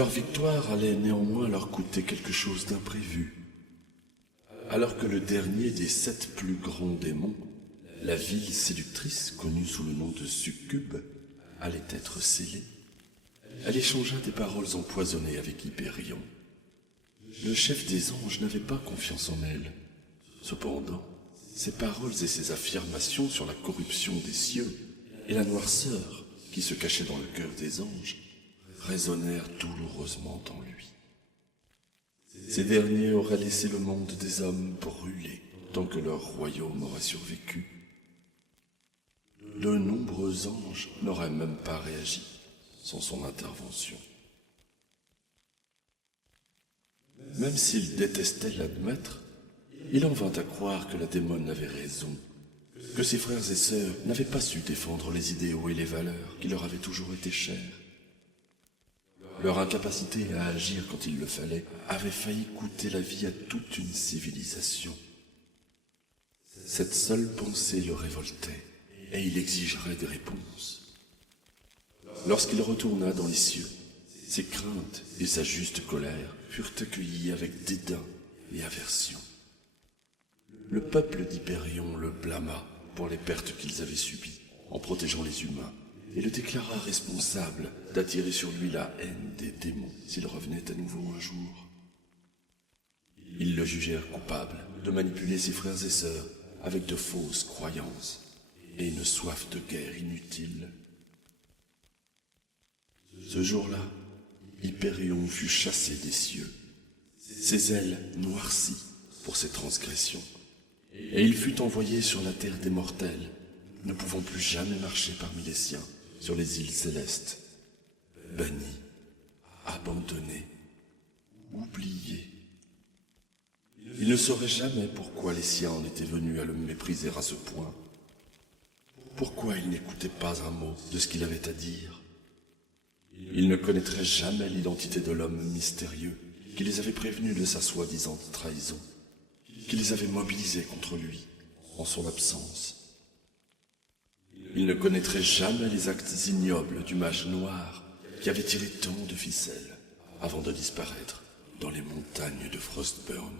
Leur victoire allait néanmoins leur coûter quelque chose d'imprévu. Alors que le dernier des 7 plus grands démons, la ville séductrice connue sous le nom de Succube, allait être scellée, elle échangea des paroles empoisonnées avec Hyperion. Le chef des anges n'avait pas confiance en elle. Cependant, ses paroles et ses affirmations sur la corruption des cieux et la noirceur qui se cachait dans le cœur des anges résonnèrent douloureusement en lui. Ces derniers auraient laissé le monde des hommes brûler tant que leur royaume aurait survécu. De nombreux anges n'auraient même pas réagi sans son intervention. Même s'il détestait l'admettre, il en vint à croire que la démone avait raison, que ses frères et sœurs n'avaient pas su défendre les idéaux et les valeurs qui leur avaient toujours été chères. Leur incapacité à agir quand il le fallait avait failli coûter la vie à toute une civilisation. Cette seule pensée le révoltait, et il exigerait des réponses. Lorsqu'il retourna dans les cieux, ses craintes et sa juste colère furent accueillies avec dédain et aversion. Le peuple d'Hyperion le blâma pour les pertes qu'ils avaient subies en protégeant les humains et le déclara responsable d'attirer sur lui la haine des démons s'il revenait à nouveau un jour. Ils le jugèrent coupable de manipuler ses frères et sœurs avec de fausses croyances et une soif de guerre inutile. Ce jour-là, Hyperion fut chassé des cieux, ses ailes noircies pour ses transgressions, et il fut envoyé sur la terre des mortels, ne pouvant plus jamais marcher parmi les siens sur les îles célestes, banni, abandonné, oublié. Il ne saurait jamais pourquoi les siens en étaient venus à le mépriser à ce point, pourquoi il n'écoutait pas un mot de ce qu'il avait à dire. Il ne connaîtrait jamais l'identité de l'homme mystérieux qui les avait prévenus de sa soi-disant trahison, qui les avait mobilisés contre lui en son absence. Il ne connaîtrait jamais les actes ignobles du mage noir qui avait tiré tant de ficelles avant de disparaître dans les montagnes de Frostburn.